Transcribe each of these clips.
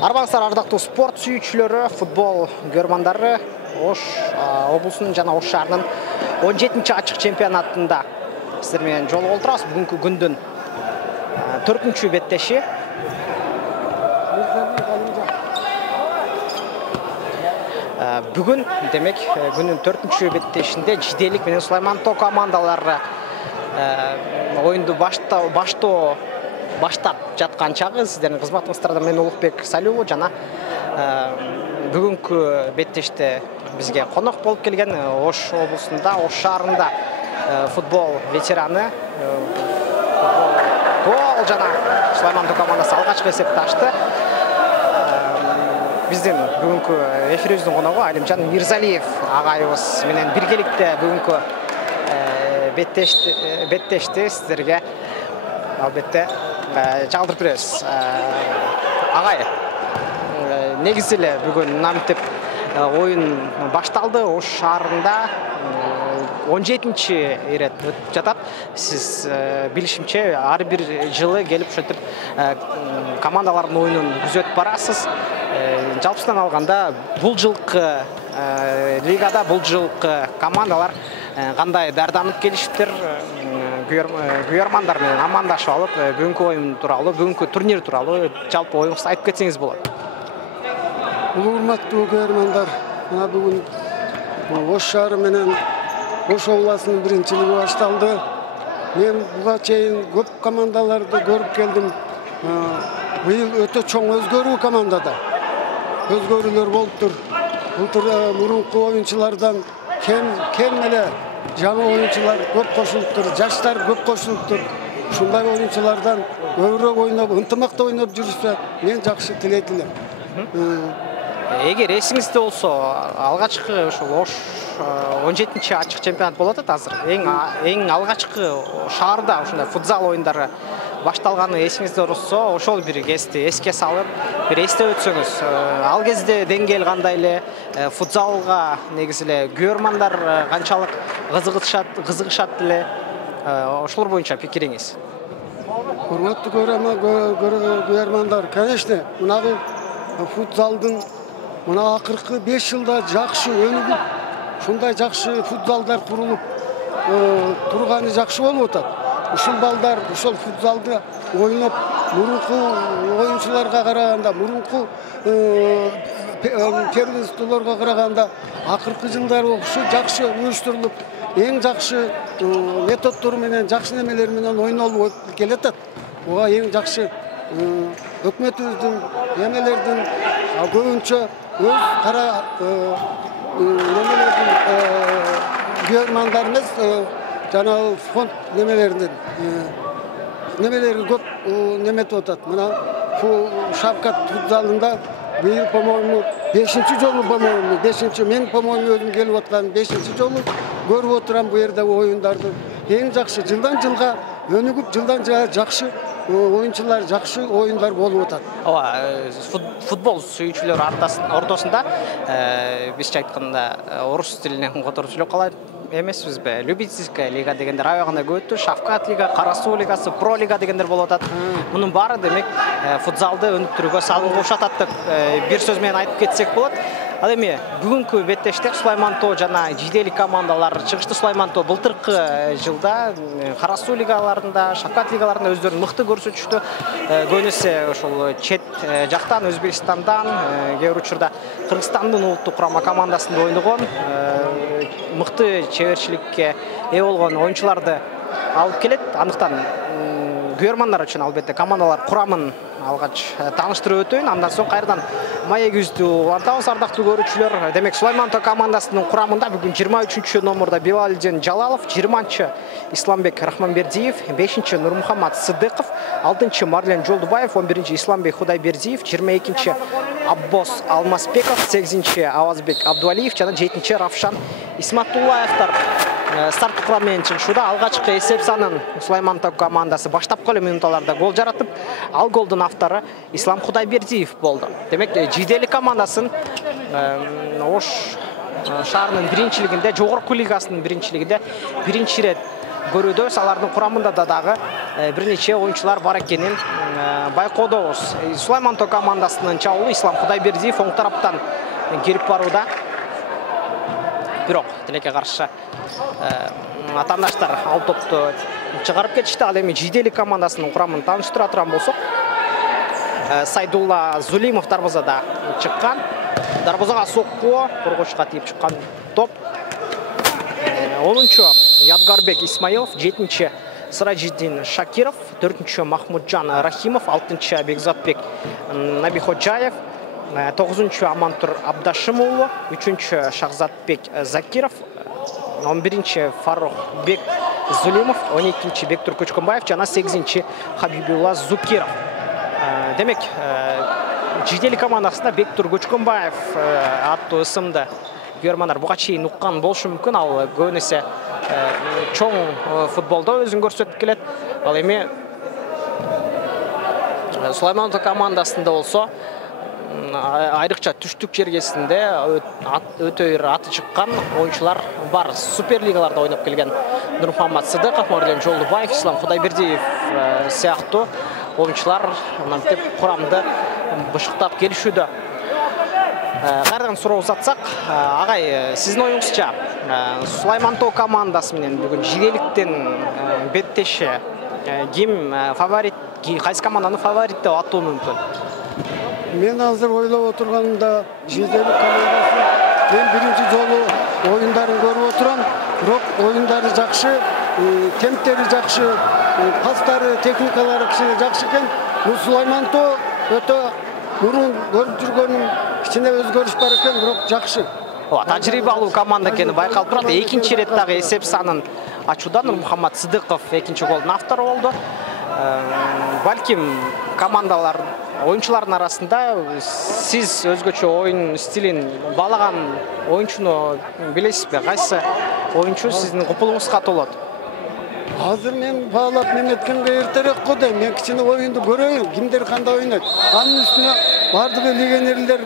Арбаңыздар, ардактуу спорт сүйүүчүлөрү, футбол көрмандары, Ош облусунун жана Ош шаарынын 17-чи ачык чемпионатында сиздер менен жолугуп отурабыз. Бүгүнкү күндүн 4-чү беттеши. Бүгүн демек күндүн 4-чү беттешинде Жиделик менен Сулаймантоо командалары оюнду баштап жаткан чагы. Сиздердин кызматыңыздарда мен Улукбек Салиулу жана бүгүнкү беттеште бизге конок болуп келген Ош облусунда, Ош шаарында футбол ветераны, гол жана Сулаймантоо командасы алгачкы эсепти ачты. Биздин бүгүнкү эфирибиздин коногу Алимжан Мирзалиев агайыбыз менен биргеликте бүгүнкү беттешти сиздерге албетте чагылдырып беребиз. Агай, негизи эле бүгүн намтип оюн башталды. Ош шаарында 17-чи ирет өтүп жатат. Сиз билишимче ар бир жылы келип ошентип командалардын оюнун күзөтүп барасыз. Жалпысынан алганда бул жылкы лигада бул жылкы командалар кандай даярданып келишиптир? Күйөрмандар менен амандашып алып, бүгүнкү оюн тууралуу, бүгүнкү турнир тууралуу жалпы оюңузду айтып кетсеңиз болот. Урматтуу күйөрмандар, мына бүгүн Ош шаары менен Ош областынын биринчилиги башталды. Мен буга чейин көп командаларды көрүп келдим. Быйыл өтө чоң өзгөрүү командада. Өзгөрүүлөр болуптур. Былтыр мурунку оюнчулардан кем эле жаңы оюнчулар көп кошулуптур, жаштар көп кошулуптур. Ушундай оюнчулардан көбүрөөк ойноп, ынтымакта ойноп жүрүшсө, мен жакшы тилейт элем. Эгер эсиңизде болсо, алгачкы ошол Ош 17-чи ачык чемпионат болуп атат азыр. Эң алгачкы шаарда ушундай футзал оюндары башталганы эсиңизде болсо, ошол бир кезди эске салып, бир эстеп өтсөңүз. Ал кезде деңгээл кандай эле, футзалга негизи эле күйөрмандар канчалык кызыгышат эле, ошолор боюнча пикириңиз. Урматтуу күйөрмандар, конечно, мынагы футзалдын мына акыркы 5 жылда жакшы өнүгүп, ушундай жакшы футзалдар курулуп турганы жакшы болуп атат. Ушул балдар ушул футзалды ойноп, мурунку оюнчуларга караганда, мурунку первенстволорго караганда акыркы жылдары ушу жакшы уюштурулуп, эң жакшы методдор менен, жакшы немелер менен ойнолуп келатат. Буга эң жакшы өкмөтүбүздүн немелердин көбүнчө өз кара немелердин күйөрмандар эмес, жана фонд немелеринин немелери көп неметип атат. Мына Шавкат футзалында быйыл, по-моему, 5-чи жолу, по-моему, 5-чи, мен, по-моему, өзүм келип аткан 5-чи жолу көрүп отурам бу жерде оюндарды. Эң жакшы жылдан жылга өнүгүп, жылдан жылга жакшы оюнчулар, жакшы оюндар болуп атат. Футбол сүйүүчүлөр ортосунда бизче айтканда орус тилинен которуп сүйлөп калат эмеспизби? Любительская лига дегендер аябаганда көп өттү. Шавкат лига, Кара суу лигасы, Про лига дегендер болуп атат. Мунун баары демек футзалды өнүктүрүүгө салым кошуп атат деп бир сөз менен айтып кетсек болот. Ал эми бүгүнкү беттеште Сулаймантоо жана Жиделик командалары чыгышты. Сулаймантоо былтыркы жылда Кара суу лигаларында, Шавкат лигаларында өздөрүн мыкты көрсөтүштү. Көбүнесе ошол чет жактан, Өзбекстандан, кээ бир учурда Кыргызстандын улуттук курама командасында ойногон, мыкты чеберчиликке ээ болгон оюнчуларды алып келет. Андыктан күйөрмандар үчүн албетте командалар курамын алгач тааныштырып өтөйүн. Андан соң кайрадан маегибизди улантабыз, ардактуу көрүүчүлөр. Демек Сулаймантоо командасынын курамында бүгүн 23-чү номурда Билалидин Жалалов, 20-чы Исламбек Рахманбердиев, 5-чи Нурмухаммад Сыдыков, 6-чы Марлен Жолдубаев, 11-чи Исламбек Худайбердиев, 22-чи Аббос Алмазбеков, 8-чи Авазбек Абдуалиев жана 7-чи Равшан Исматуллаевтар старттык курам менен чыгышууда. Алгачкы эсеп санын Сулаймантоо командасы баштапкы эле минуталарда гол жаратып, ал голдун автору Ислам Худайбердиев болду. Демек Жиделик командасын Ош шаарынын биринчилигинде, жогорку лигасынын биринчилигинде биринчи ирет көрүүдөбүз. Алардын курамында да дагы бир нече оюнчулар бар экенин байкоодобуз. Сулаймантоо командасынын чабуулу Ислам Кудайбердиев оң тараптан келип барууда. Бирок тилекке каршы атаандаштар ал топту чыгарып кетишти. Ал эми Жиделик командасынын курамын тааныштыра турган болсок, Сайдулла Зулимов дарбазада чыккан. Дарбазага сокку, коргоочуга тийип чыккан топ. 10-чу Ядгарбек Исмаилов, 7-чи Сыражиддин Шакиров, 4-чу Махмуджан Рахимов, 6-чы Бекзатбек Набиходжаев, 9-чу Амантур Абдашимулу, 3-чу Шахзатбек Закиров, 11-чи Фарухбек Зулимов, 12-чи Бектур Көчкөнбаев жана 8-чи Хабибулла Зукиров. Демек, Жиделик командасында Бектур Көчкөнбаев аттуу ысымды көрмандар буга чейин уккан болушу мүмкүн. Ал көбүнесе чоң футболдо өзүн көрсөтүп келет. Ал эми Сулаймантоо командасында болсо айрыкча түштүк жергесинде өтө ир аты чыккан оюнчулар бар. Суперлигаларда ойноп келген Нурмухаммад Сыдыков, Морден Жолдубаев, Ислам Кудайбердиев сыяктуу оюнчулар мынтип курамды бышыктап келишүүдө. Кайрадан суроо узатсак, агай, сиздин оюңузча Сулаймантоо командасы менен бүгүн Жиделиктин беттеши ким фаворит, кайсы команданы фаворит деп атуу мүмкүн? Мен азыр ойлоп отурганымда Жиделик командасы мен биринчи жолу оюндарын көрүп отурам. Бирок оюндары жакшы, темптери жакшы, пастары, техникалары кичине жакшы экен. Бул Сулаймантоо өтө мурун көрүп жүргөнүм кичине өзгөрүш бар экен, бирок жакшы. Тажрыйбалуу команда экени байкалып турат. Экинчи ирет дагы эсеп санын ачуудан Нурмухаммад Сыдыков экинчи голдун автору болду. Балким командалар оюнчулардын арасында сиз өзгөчө оюн стилин баалаган оюнчуну билесизби? Кайсы оюнчу сиздин купулуңузга толот? Азыр мен баалап неметкенге эртерээк го да, мен кичине оюнду көрөйүн, кимдер кандай ойнойт. Анын үстүнө бардыгы легионерлер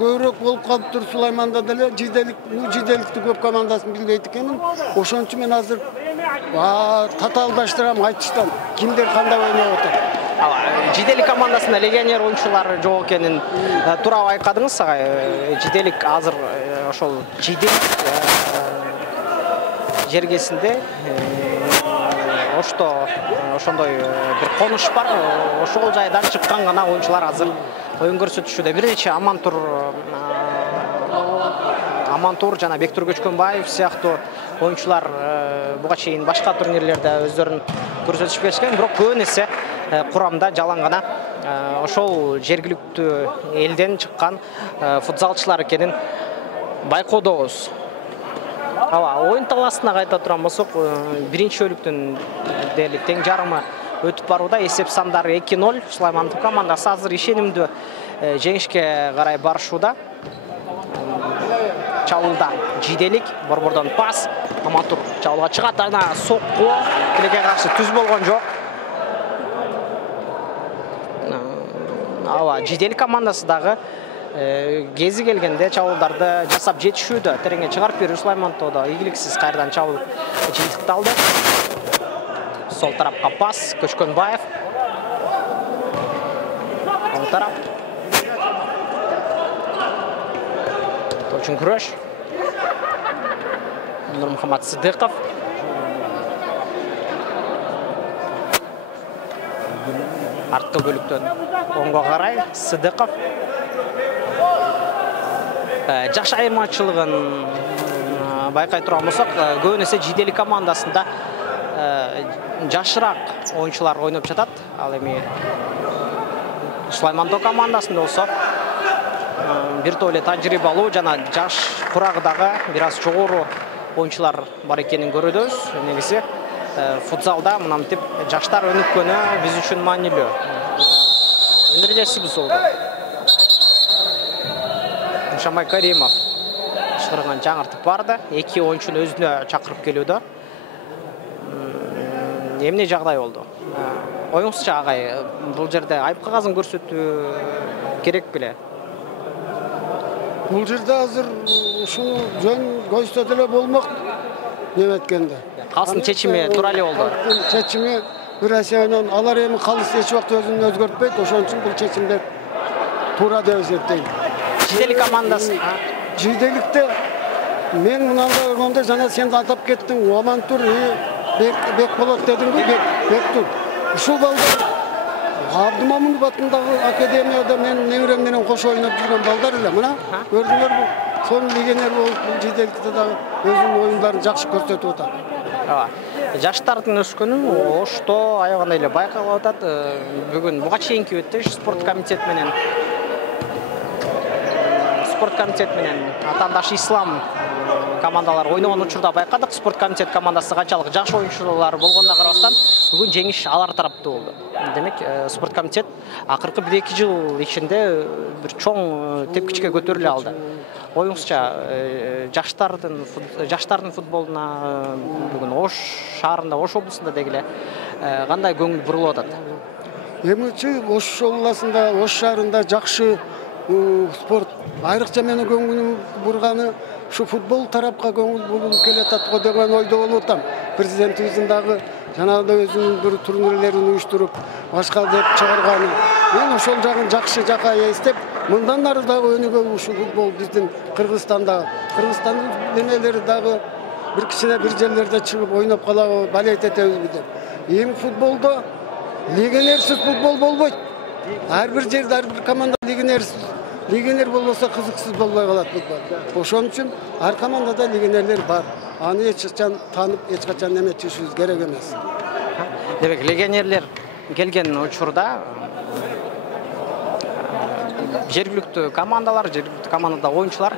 көбүрөөк болуп калыптыр. Сулайманда деле Жиделикти көп командасын билбейт экенмин. Ошончу мен азыр татаалдаштырам айтыштан, кимдер кандай ойноп атат. Жиделик командасында легионер оюнчулар жок экенин туура байкадыңыз. Жиделик азыр ошол Жиделик жергесинде ошондой бир конуш бар. Ошол жайдан чыккан гана оюнчулар азыр оюн көрсөтүшүүдө. Бир нече Амантур жана Бектур Көчкөнбаев сыяктуу оюнчулар буга чейин башка турнирлерде өздөрүн көрсөтүшүп келишкен, бирок көбүнесе курамда жалаң гана ошол жергиликтүү элден чыккан футзалчылар экенин байкоодобуз. Оюн талаасына кайта турган болсок, биринчи бөлүктүн дээрлик тең жарымы өтүп барууда. Эсеп сандары 2-0. Сулаймантоо командасы азыр ишенимдүү жеңишке карай барышууда. Чабуулда Жиделик, борбордон пас, Амантур чабуулга чыгат, ана сокку тилекке каршы түз болгон жок. Жиделик командасы дагы кези келгенде чабуулдарды жасап жетишүүдө. Тереңге чыгарып берүү Сулаймантоодо ийгиликсиз кайрадан чабуул жыйынтыкталды. Сол тарапка пас, Көчкөнбаев. Оң тарап. Точин күрөш. Нурмухаммад Сыдыков. Арткы бөлүктөн оңго карай Сыдыков. Жаш айырмачылыгын байкай турган болсок, көбүнесе Жиделик командасында жашыраак оюнчулар ойноп жатат. Ал эми Сулаймантоо командасында болсо бир топ эле тажрыйбалуу жана жаш курагыдагы бир аз жогору оюнчулар бар экенин көрөбүз. Негизи футзалда мынтип жаштар өнүккөнү биз үчүн маанилүү. Өнөрдесибиз болду. Шамай Каримов чыгарган жаңыртып барды. Эки оюнчуну өзүнө чакырып келүүдө. Эмне жагдай болду? Оюңузча агай, бул жерде айып кагазын көрсөтүү керек беле? Бул жерде азыр ушуну жөн койсо деле болмок. неметкенде. Калыстын чечими туура эле болду. Чечими Россиянын алар эми калыс эч убакта өзүн өзгөртпөйт, ошон үчүн бул чечимдер туура деп эсептейм. Жиделик командасы. Жиделикте мен мынандай койгондо жана сен атап кеттиң, Амантур бек болот дедиңби, бектур. Ушул балдар Абдымамунов атындагы академияда мен неберем менен кошо ойноп жүргөн балдар эле. Мына көрдүңөрбү? Сонун легионер болуп, бул жиделикте дагы өзүнүн оюндарын жакшы көрсөтүп атат. Жаштардын өскөнү Ошто аягында эле байкалып атат. Бүгүн буга чейинки өтүш спорт комитет менен Атандаш Ислам командалар ойногон учурда байкадык. Спорт комитет командасы канчалык жакшы оюнчулар болгонуна карабастан бүгүн жеңиш алар тарапта болду. Демек, спорт комитет акыркы 1-2 жыл ичинде бир чоң тепкичке көтөрүлө алды. Оюңузча жаштардын футболуна бүгүн Ош шаарында, Ош облусунда дегиле кандай көңүл бурулуп атат? Эмичи Ош областында, Ош шаарында жакшы спорт айрыкча менин көңүлүм бурганы ушу футбол тарапка көңүл бурулуп келатат го деген ойдо болуп атам. Президентибиздин дагы жанагындай өзүнүн бир турнирлерин уюштуруп, башка деп чыгарганы. Мен ошол жагын жакшы жака эстеп, мындан ары дагы өнүгө ушул футбол биздин Кыргызстандагы. Кыргызстандын немелери дагы бир кичине бир жерлерде чыгып ойноп калабы, балет этебизби деп. Эми футболдо легионерсиз футбол болбойт. Ар бир жерде, ар бир команда легионер болбосо кызыксыз болбой калат футбол. Ошон үчүн ар командада легионерлер бар. Аны эч качан танып, эч качан неметишибиз керек эмес. Демек, легионерлер келген учурда жергиликтүү командада оюнчулар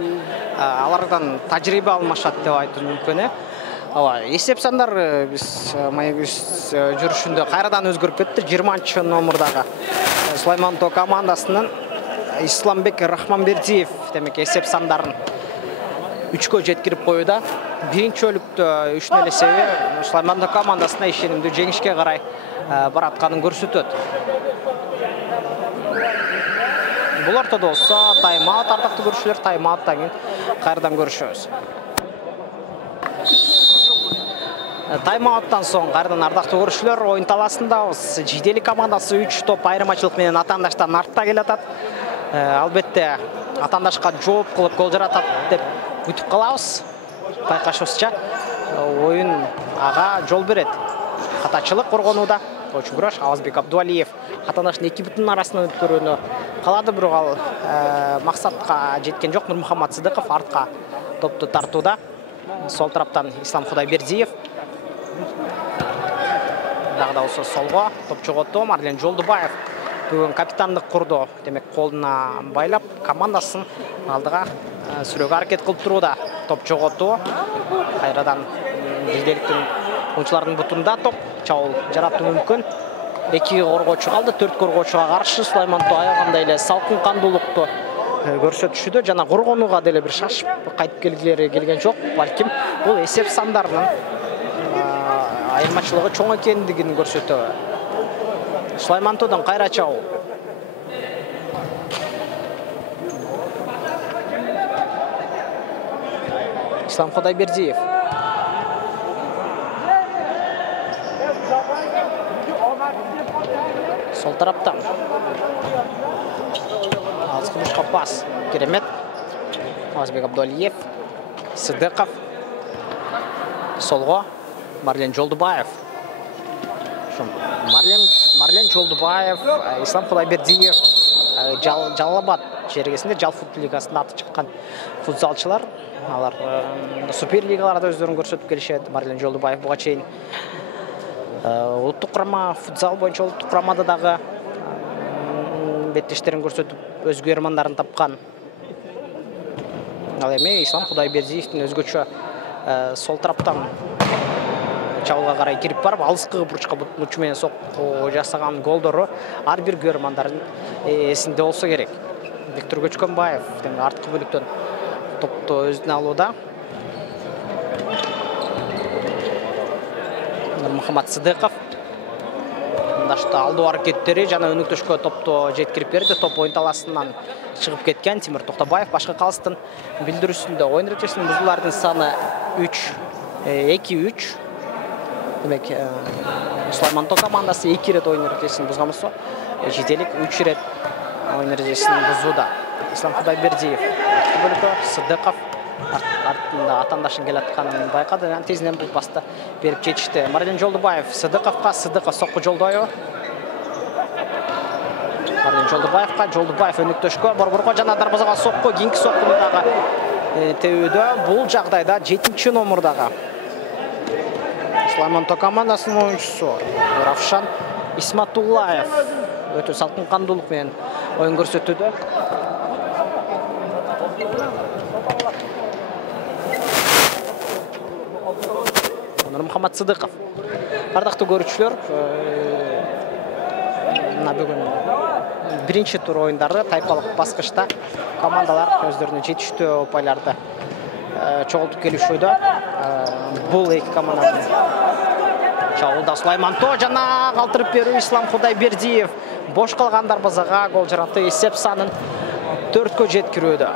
алардан тажрыйба алмашат деп айтуу мүмкүн. Эсеп сандар биз маегибиз жүрүшүндө кайрадан өзгөрүп кетти. 20 номурдагы Сулаймантоо командасынын Исламбек Рахманбердиев демек эсеп сандарын 3-кө жеткирип коюуда. Биринчи бөлүктө 3-0 эсеби Сулаймантоо командасына ишенимдүү жеңишке карай баратканын көрсөтөт. Бул ортодо болсо тайм-аут, ардактуу көрүүчүлөр, тайм-ауттан кийин кайрадан көрүшөбүз. Тайм-ауттан соң кайрадан ардактуу көрүүчүлөр, оюн талаасындабыз. Жиделик командасы 3 топ айырмачылык менен Атандаштан артта келатат. Албетте Атандашка жооп кылып гол жаратат деп күтүп калабыз. Байкашыбызча оюн ага жол берет. Катачылык коргонууда Очугураш Авазбек Абдуалиев Атандаштын эки бутунун арасынан өткөрүүнү каалады, бирок ал максатка жеткен жок. Нурмухаммад Сыдыков артка топту тартууда. Сол тараптан Ислам Кудайбердиев. Дагы да болсо солго топ жоготто Марлен Жолдубаев бүгүн капитандык курду. Демек, колуна байлап командасын алдыга сүрөөгө аракет кылып турууда. Топ жоготуу. Кайрадан жиделиктин оюнчулардын бутунда топ чабуул жаратуу мүмкүн. 2 коргоочу калды, 4 коргоочуга каршы Сулаймантоо аягында эле салкын кандуулукту көрсөтүшүдө жана коргонууга деле бир шашып кайтып келгилери келген жок. Балким бул эсеп сандарынын айырмачылыгы чоң экендигин көрсөтөт. Сулаймантоодон кайра чабуул. Ислам Кудайбердиев. Сол тараптан алыскы пас. Керемет. Авазбек Абдуалиев. Сыдыков. Солго Марлен Жолдубаев. Марлен Жолдубаев, Ислам Кудайбердиев, Жалалабад жергесинде Жалфут лигасында аты чыккан футзалчылар. Алар супер лигаларда өздөрүн көрсөтүп келишет. Марлен Жолдубаев буга чейин улуттук курама футзал боюнча улуттук курамада дагы беттештерин көрсөтүп өз күйөрмандарын тапкан. Ал эми Ислам Кудайбердиевдин өзгөчө сол тараптан чабуулга карай кирип барып, алыскы бурчка мучу менен сокку жасаган голдору ар бир көрөрмандардын эсинде болсо керек. Виктор Көчкөнбаев артқы бөлүктөн топту өзүнө алууда. Нурмухаммад Сыдыков Атандашта алдоо аракеттери жана өнүктүшкө топту жеткирип берди. Топ оюн талаасынан чыгып кеткен Тимир Токтобаев башкы калыстын билдирүүсүндө оюн эрежесинин бузуулардын саны 3. 2-3. Демек, Сулайманто командасы 2 рет ойын ережесін бұзған болса, Жиделік 3 рет ойын ережесін бұзуда. Ислам Құдайбердиев, бөлігі Сыдықов артында атандашын келатқанын байқады. Тезінен бұл басты беріп жетішті. Марлен Жолдыбаев Сыдықовқа, Сыдықов соққы Жолдайы. Марлен Жолдыбаевқа, Жолдыбаев өніктішкі. Бұрбұрға жана дарбазаға соққы, кейінгі соққындағы теуді. Бұл жағдайда 7-ші номырдағы Сулайманто командасының ойыншысы Равшан Исматуллаев өте салқын қандылықпен ойын көрсетуді. Мұхаммад Сыдықов. Ардақты көрушілер, бүгін бірінші тур ойындарды тайпалық басқышта командалар өздерінің жетішті ұпайларды чоғылтып келуші. Бұл екі команданың чауылда Сулайманто жана қалтырып беру Ислам Құдайбердиев. Бош қалған дарбазаға гол жаратты, есеп санын 4-ке жеткіреді.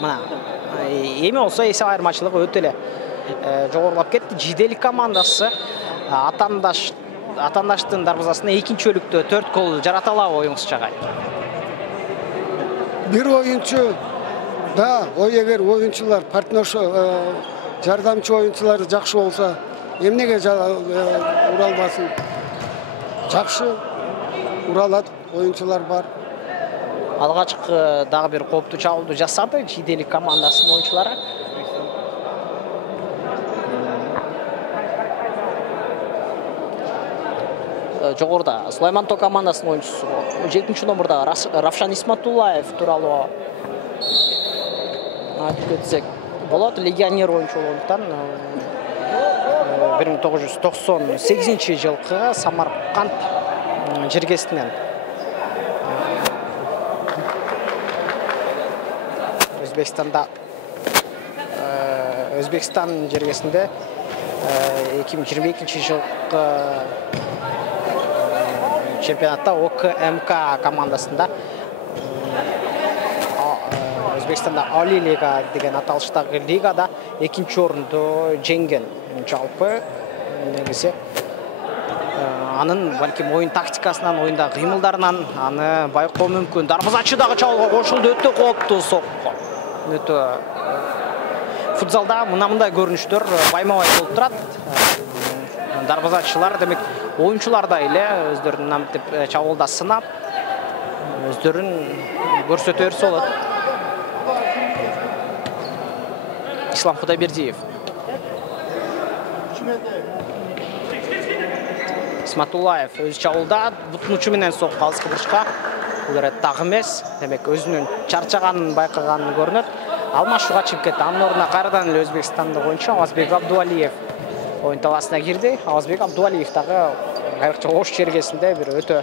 Мына еме олса есеп айырмашылығы өтелі жоғырылап кетті. Жиделік командасы атандаштың дарбазасына екінші өлікті 4 гол жаратала ойыңыз жағай. Bir oyuncu da егер oyuncular партнерші жардамчы oyuncuları жақшы болса, емнеге уралбасын. Жақшы уралады, oyuncular бар. Алғашқы дағы бір қопты чауылды жасады Жиделік командасының ойыншылары. Жоғырда Сулайманто командасының ойыншысы 7-ші номырда Равшан Исматуллаев туралы айтып кетсек болады. Легионер ойыншы болғандықтан 1998 жылғы Самарқанд жергесінен Өзбекстан жергесінде 2022 жылғы чемпионатта ОКМК командасында Өзбекстанда Али лига деген аталыштағы лигада екінші орынды жеңген. Жалпы негізі анын балким ойын тактикасынан, ойында қимылдарынан аны байқау мүмкін. Дарбазачыдағы чауылға қошылды, өтті қоопты соққы. Футзалда мынандай көрініштер баймавай болып тұрады. Дарбазачылар демек ойыншыларда еле өздерін намтып чауылда сынап, өздерін көрсетер солады. Ислам Құдайбердиев. Исматуллаев өз чауылда бұтынучыменен соқ қалысқы бұрышқа. Бұл әрет тағы емес, демек өзінің чарчағанын байқағанын көрінеді. Алмашуға чып кетті. Анын орнына қайрадан Өзбекстандық ойыншы Ауазбек Абдуалиев ойын таласына кірді. Ауазбек Абдуалиев тағы қайрықчы ош жергесінде бір өте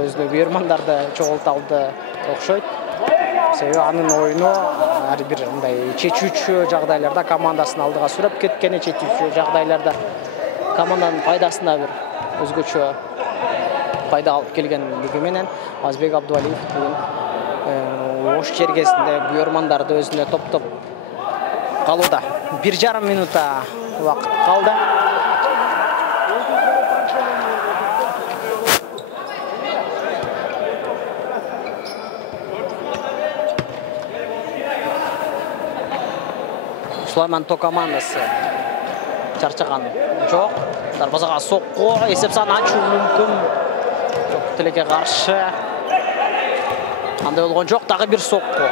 өзінің бұйырмандарды жоғылталды оқшойды. Себебі анын ойыны әрбір чечүүчү жағдайларда командасын алдыға сүріп кеткені, чечүүчү жағдайларда команданың пайдасына бір өзгөчө пайда алып келгендігіменен Ауазбек Абдуалиев ош жергесінде бұйырмандарды өзіне топ-топ қалуда. 1,5 минута уақыт қалды. Сулайманто командасы чарчаған жоқ. Дарбазаға соққы, есеп сан ашу мүмкін. Жоқ, тілеге қаршы. Андай болған жоқ, тағы бір соққы.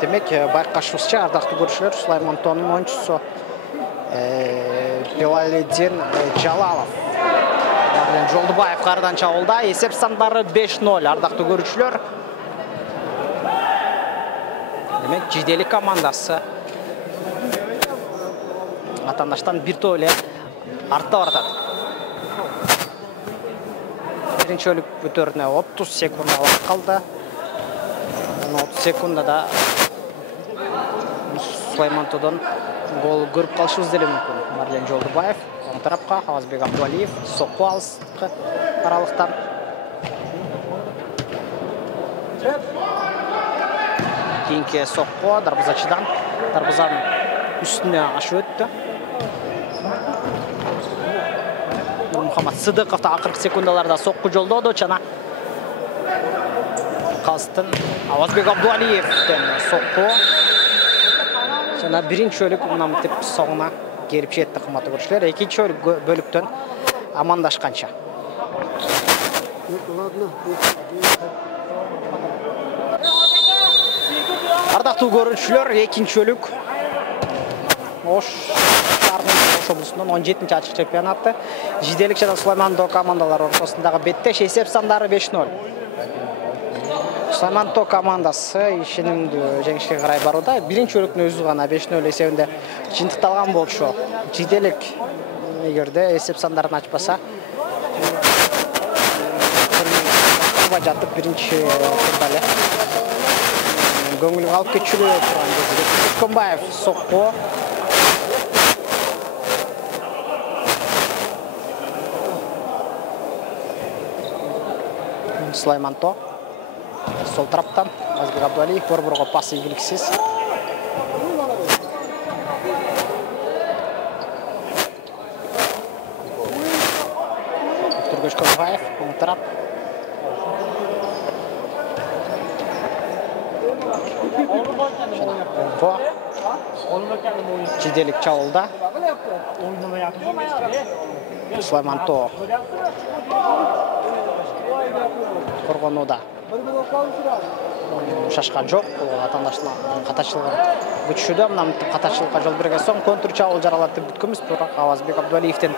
Демек, байқашуызша ардақты көршілер Сулаймантоның ойыншысы Белалидин Жалалов. Жолдыбаев қардан чауылда, есеп сандары 5-0 ардақты көршілер. Демек, Жиделік командасы атандаштан бір тойле артта баратады. Бірінші өлік өтеріне 30 секунда уақыт қалды. 30 секундада Сулаймантодан гол көріп қалшымыз деле мүмкін. Марлен Жолдыбаев, оң тарапқа, Ауазбек Абдуалиев, соққы алысқы аралықтан. кейінгі соққы дарбазашыдан дарбазаның үстіне ашып өтті. Нұрмұхаммад Сыдықов та ақырғы секундаларда соққы жолдады. Жана Қалыстын Ауазбек Абдуалиевтен соққы. Жана бірінші бөлік мұнан тіп соңына келіп жетті қымбатты көрушілер. Екінші бөліктен амандашқанша. Ардақты көрушілер, екінші бөлік Ош облысынан 17-ші ашық чемпионаты Жиделік жана Сулайман-До командалар ортасындағы беттеш есеп сандары 5-0. Сулайман-До командасы ешенімді жеңіске қарай баруда. Бірінші бөліктің өзі ғана 5-0 есебінде жиынтықталған болшы. Жиделік егерде есеп сандарын ашпаса жатып бірінші тұрдалы. Көңілі қалып кетшілі тұрған кезі. Көмбаев соққы. Сулайман-До сол тараптан Ауазбек Абдуалиев бір-бірге пасы игіліксіз. Түргеш Көмбаев бұл тарап. Жиделік чауылда. Сулайман-До қорғануда шашқан жоқ. Бұл атандаштың қаташылығын күтшуді. Мұна қаташылыққа жол берген соң контур чауыл жараларды бүткіміз. Бірақ Ауазбек Абдуалиевтен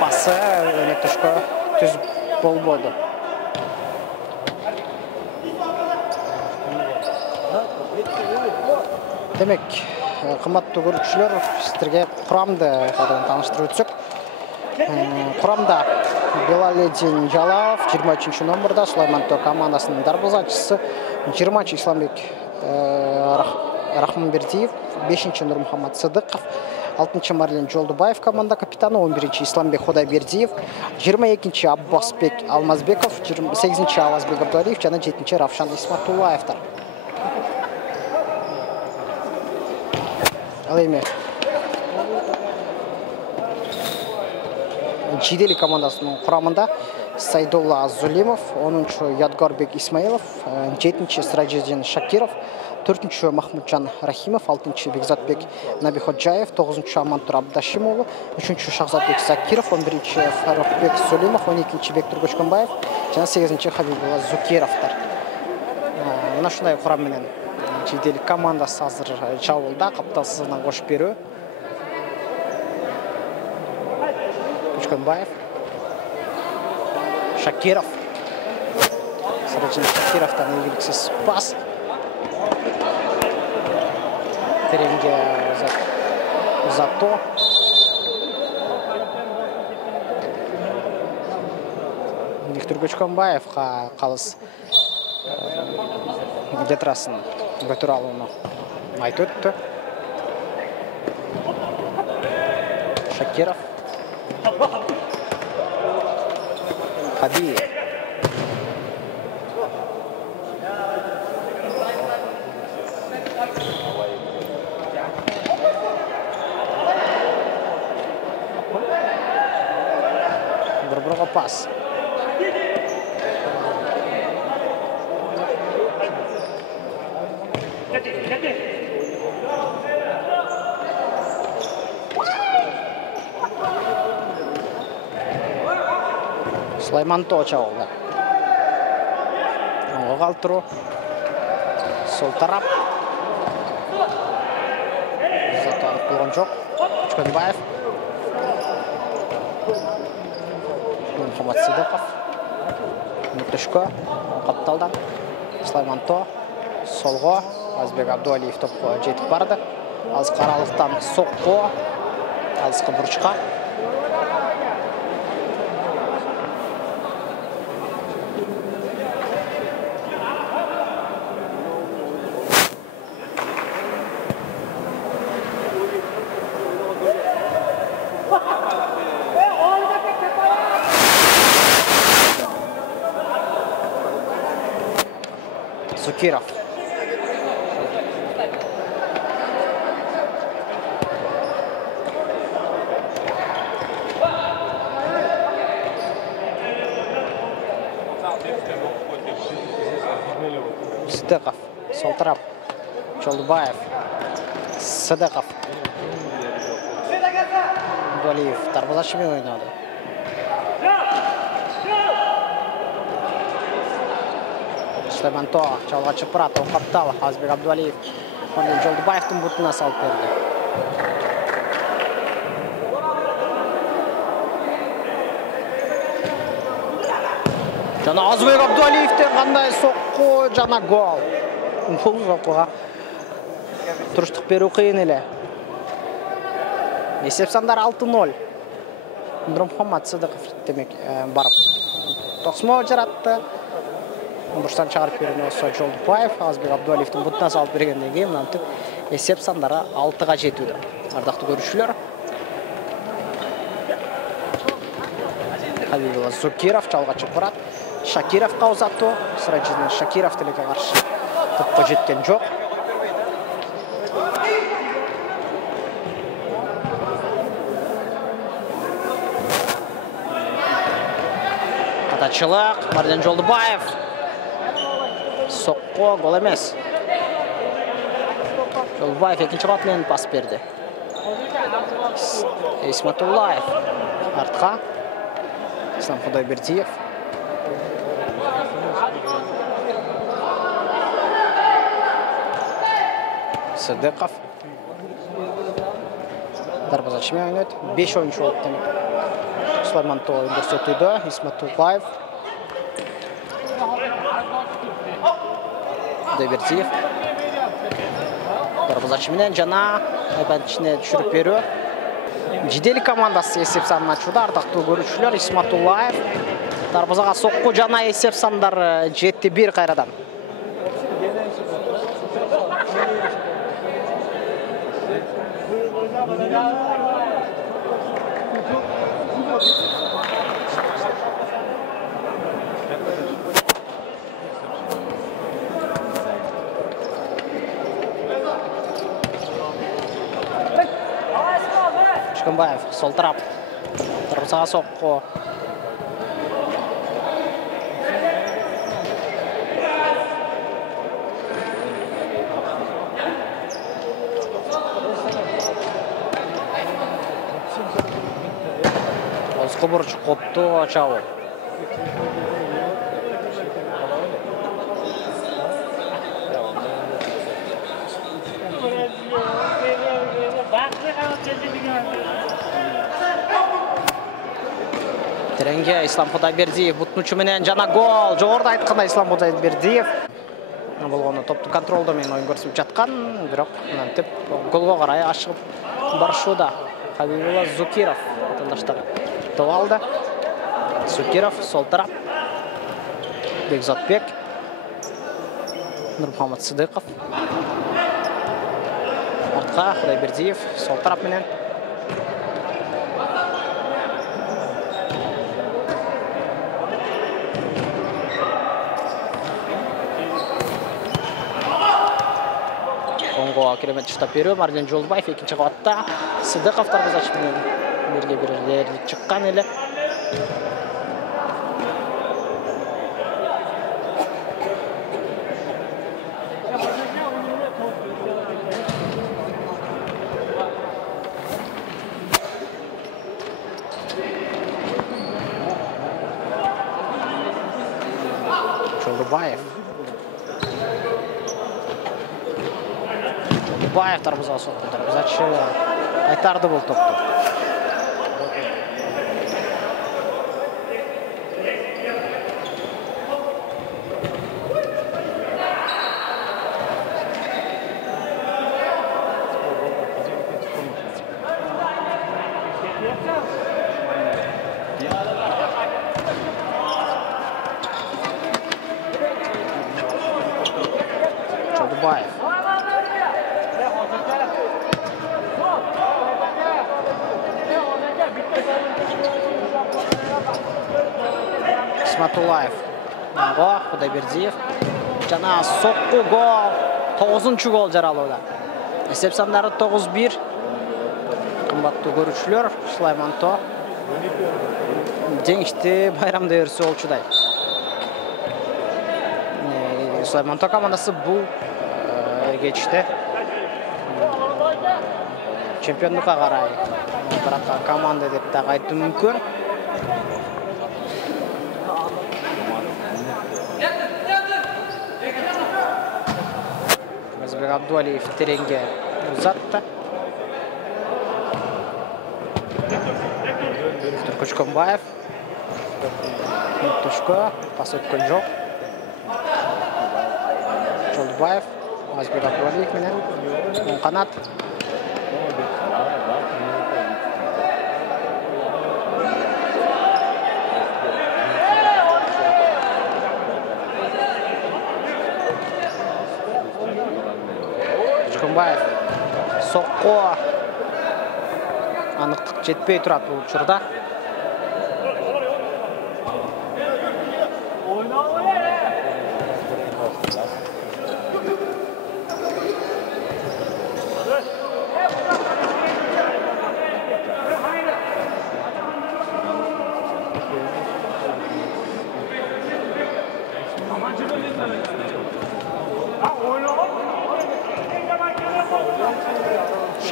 пасы өнетішкі түз бол болды. Демек, қымбатты көрушілер, сіздерге құрамды таныштырып өтсек. Құрамда Белаледин Жалалов 23-ші номерда, Сулайман-До командасының дарбазашысы 20-ші Исламбек Рахманбердиев, 5-ші Нұрмұхаммад Сыдықов, 6-ші Марлен Жолдыбаев команда капитаны, 11-ші Исламбек Ходайбердиев, 22-ші Аббасбек Алмазбеков, 8-ші Ауазбек Абдуалиев, жана 7-ші Равшан Исматуллаевтар. Ал эми Жиделик командасының құрамында Сайдулла Зулимов, 10-ші Ядгарбек Исмаилов, 7-ші Сираджиддин Шакиров, 4-ші Махмуджан Рахимов, 6-ші Бекзатбек Набиходжаев, 9-ші Амантур Абдашимұлы, 3-ші Шахзатбек Закиров, 11-ші Фарухбек Сулимов, 12-ші Бектур Көшкөнбаев, жана 8-ші Хабибулла Зукировтар. Мына шундай құрамменен Жиделик командасы азыр чабылда, қапталсызынан қошып беру. Көшкөнбаев, Шакиров, Сираджиддин Шакировтан игіліксіз пас. Тереңге Зато. Бектур Көшкөнбаевқа қалыс гетрасын көтір алуыны айтып өтті. Шакиров. Хабиев. Бір-бірге пас. Сулайман-До чабылды. Оңға қалтыру. Сол тарап. Зато анық болған жоқ. Көшкөнбаев. Нұрмұхаммад Сыдықов. Нүктішкі. Қапталдан. Сулайман-До. Солға. Ауазбек Абдуалиев топқа жетіп барды. Алысқы аралықтан соққы. Алысқы бұрышқа. Зукиров. Сыдықов, сол тарап. Жолдыбаев, Сыдықов. Абдуалиев дарбазашымен ойнады. Шлеманто, жалға чыпырат, оқапталы, Азбек Абдуалиев. Жолдыбаевтың бұтына салып берді. Жана Азбек Абдуалиевтен қандай соққы, жана гол. Бұл соққыға тұрыштық беру қиын еле. Есеп сандар 6-0. Нұрмұхаммад Сыдықов демек барып. Тоқсыма жаратты. Бұрштан чағырып берген осы Жолдыбаев, Азбек Абдуалиевтің бұтына салып бергенден кейін мынантып есеп сандары 6-ға жетуді. Ардақты көрушілер. Хабибулла Зукиров жалға чыпырат. Шакировқа ұзату. Сырайчыдан Шакиров тілеге қаршы топқа жеткен жоқ. Қатачылық. Марден Жолдыбаев. Соққы гол емес. Жолдыбаев екінші қатымен пас берді. Исматуллаев артқа. Ислам Құдайбердиев. Сыдықов. Дарбазашымен ойнайды. 5 ойыншы болып демек. Сулаймантол көрсетуді. Исматуллаев. Құдайбердиев. Дарбазашымен жана айбан ішіне түшіріп беру. Жедел командасы есеп санын ашуда. Ардақты көрушілер Исматуллаев. Дарбазаға соққы жана есеп сандар 7-1 қайрадан. Шкамбаев, сол тарап. Дарбазаға соққы. Құбыршы қопты ачауы. Теренге Ислам Құдайбердиев бұтмүшіменен жана гол. Жоғырда айтқанда Ислам Құдайбердиев. Болғаны топты контролда мен ойын көрсіп жатқан. Бірақ голға қарай ашығып баршуда. Хабибулла Зукиров атындаштағы алды. Зукиров сол тарап. Бекзатбек. Нұрмұхаммад Сыдықов. Артқа Құдайбердиев сол тарап менен. Конго керемет штаб беру. Марден Жолдыбаев екінші қабатта. Сыдықов дарбазашымен берге бірерлер шыққан елі. Жолдыбаев. Жолдыбаев дарбазаға соқты. Дарбазашы қайтарды бұл топты. Жолдыбаев. Исматуллаев. Құдайбердиев. Жана соққы гол. 9-шы гол жаралуда. Есеп сандары 9-1. Қымбатты көрушілер. Сулайманто. Жеңішті байрамда өрсі олчудай. Сулаймонтау командасы бұл кечте чемпиондыққа қарай баратқан команда деп те айту мүмкін. Азбек Абдуалиев тереңге ұзатты. Көшкенбаев. Түшкі, пас өткен жоқ. Жолдыбаев, Азбек Абдуалиев менен қанат. Көшкенбаев, соққы анықтық жетпей тұрады бұл ұшырда.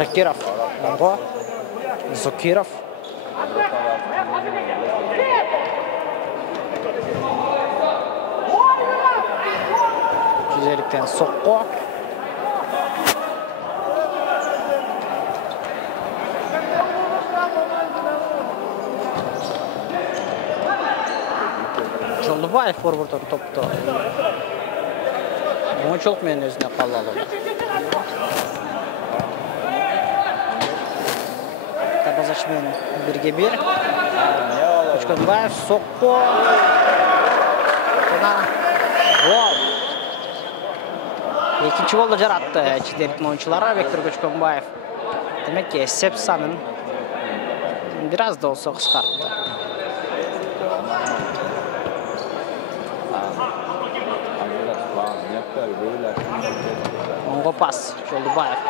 Шакиров, Монго, Зукиров. Жүзеліктен соққы. Жолдыбаев форвардтан топты. Оңшылық мен өзіне қалалы. Табазашмен бірге бер. Көшкенбаев соққы. Гол. Екінші голды жаратты шетелдіктің ойыншылары Виктор Көшкенбаев. Демек есеп санын біраз да олса қысқартты. Оңғы пас Жолдыбаев.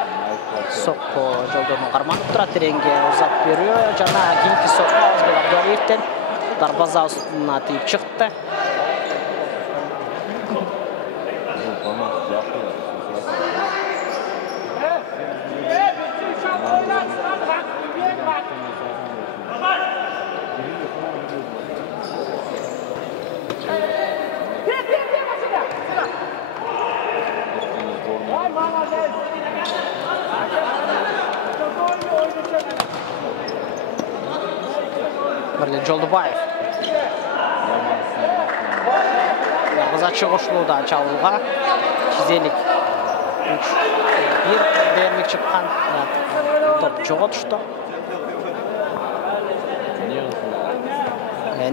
Соққы Жолдыбаев қарманып тұрады, тереңге ұзап беруі. Жаңа кейінгі соққы Азбек Абдуалиевтен дарбаза ұстына тиіп шықты. Бірлен Жолдыбаев. Дарбазачы қошылуда чауылға. Чизелік 3-1 бермек шыққан. Топ жоға түшті.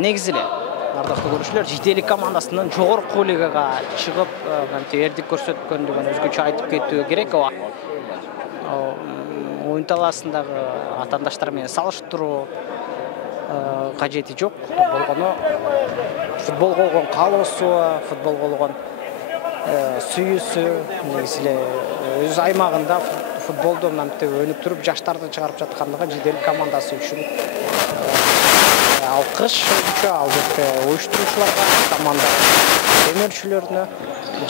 Негізілі, ардақты көрушілер, жетелік командасының жоғарғы лигаға шығып, ердік көрсеткендігін өзгөчө айтып кетуі керек. Ойын таласындағы атандаштармен салыштыру қажеті жоқ. Футбол қолған қалуысы, футбол қолған сүйісі, негізілі өз аймағында футболды өніп тұрып, жаштарды шығарып жатқандығы жетелік командасы үшін алқыш үші, албетті ойыштырушыларға, команда теміршілеріне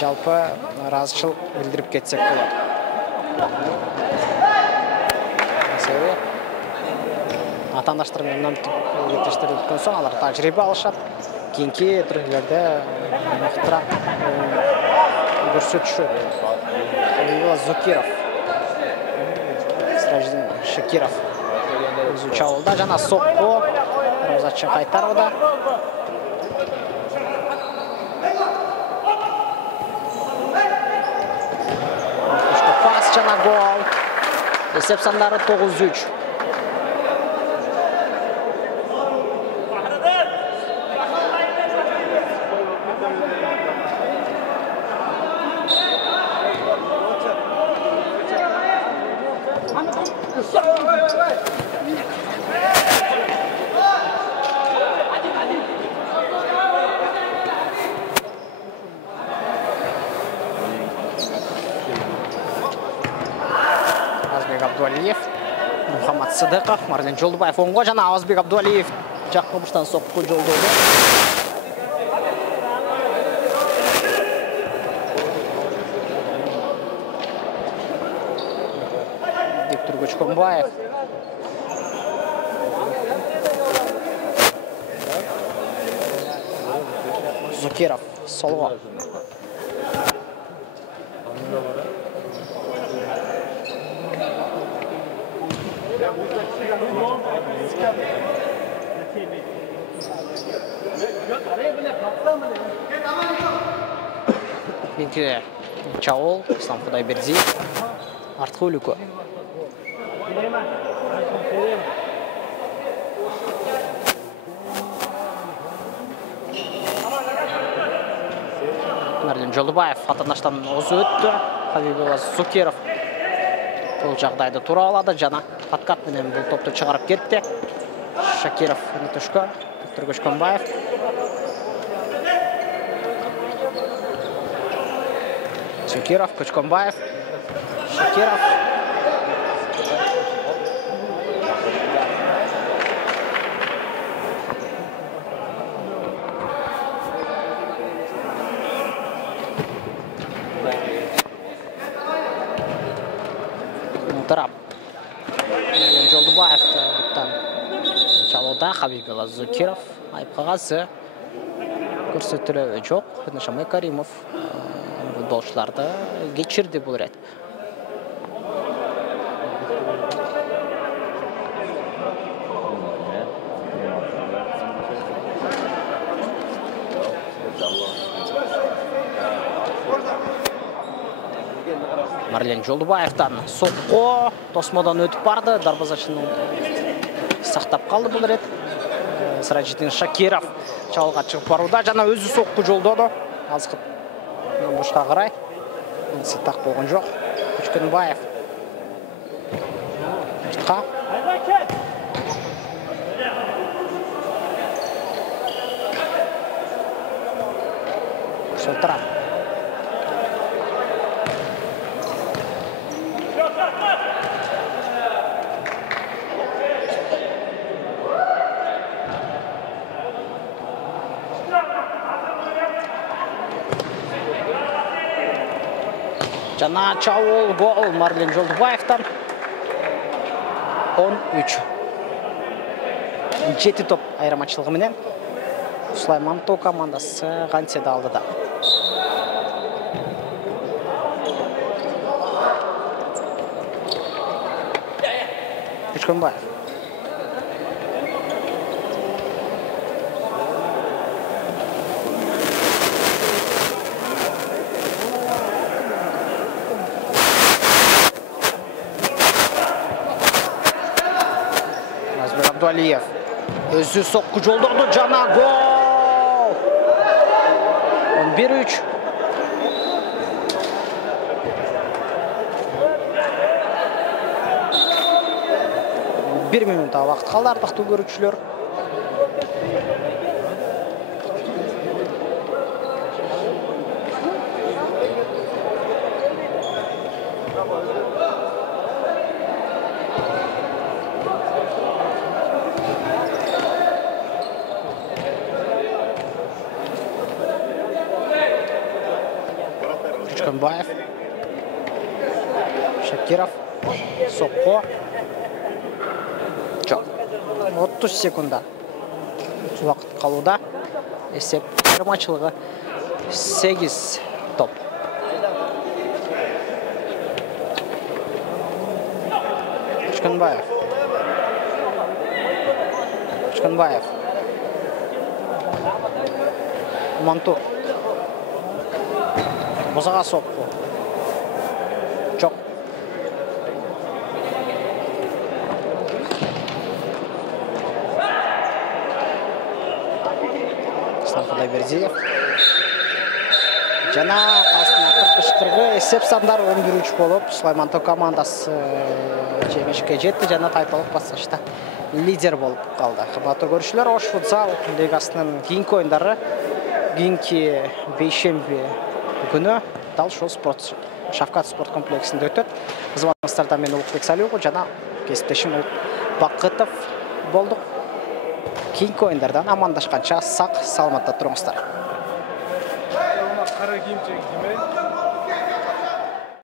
жалпы разышылық білдіріп кетсек болады. Атандаштармен еттештер өткен соң, алар тәжірибе алышады. Кейінгі түрлерде мықтырақ көрсетуші. Зукиров. Шакиров. Өзі чауылда. Жана соққы. Розатшы қайтаруда. Пас жана гол. Есеп сандары 9-3. Абдуалиев, Мухаммад Сыдықов, Марлен Жолдыбаев оңға, жана Азбек Абдуалиев жақ қобыштан соққы жолдауды. Көчкөнбаев. Зукиров солға. Менке Чаол, Ислам Құдайбердиев, артқы үлікі. Марлен Жолдыбаев атанаштан озы өтті. Хабибулла Зукиров бұл жағдайды тура алады. Жана подкат менен бұл топты шығарып кетті. Шакиров Нетушко, Виктор Көчкөнбаев. Зукиров, Көчкөнбаев. Шакиров. Тарап. Жолдыбаевты бұттан чалуда. Хабибулла Зукиров. Айыпқағасы көрсетілі жоқ. Нышамай Каримов футболшыларды кечирди бұл рет. Марлен Жолдыбаевтан соққы тосмадан өтіп барды. Дарбазашының сақтап қалды бұл рет. Сыражитин Шакиров чалға шығып баруда. Жана өзі соққы жолдады. Азқып бушқа қарай. Сеттақ болған жоқ. Көчкөнбаев. Жұртқа. Солтыра. Жана Чаол гол Марлен Жолдыбаевтан 13. 7 топ айырмашылығы менен Сулаймантау командасы Ганседе алдыда. Көчкөнбаев. Абдуалиев. Өзі соққы жолдады. Жана гол! 11-3. Bir минутта вақыт қалды артықты көрушілер. Көчкөнбаев. Шакиров. Соққы. Жоқ. 30 секунда. Уақыт қалуда. Есеп айырмашылығы 8 топ. Көчкөнбаев. Көчкөнбаев. Мантур. Бозаға соққы. Жоқ. Құдайбердиев. Жана қасына 43-40 есеп сандар 11-3 болып, Сулаймантау командасы жеңішке жетті. Жана тайталық басқышта лидер болып қалды. Қымбатты көрушілер, Ош футзал лигасының кейінгі ойындары кейінгі бейшембе күні дал шол спорт Шавкат спорт комплексінде өтеді. Қызбаныстарда мен Ұлықбек Салиуғы жана кесіптешім Бақытов болдық. Кейінгі ойындардан амандашқанша сақ саламатта тұрыңыздар.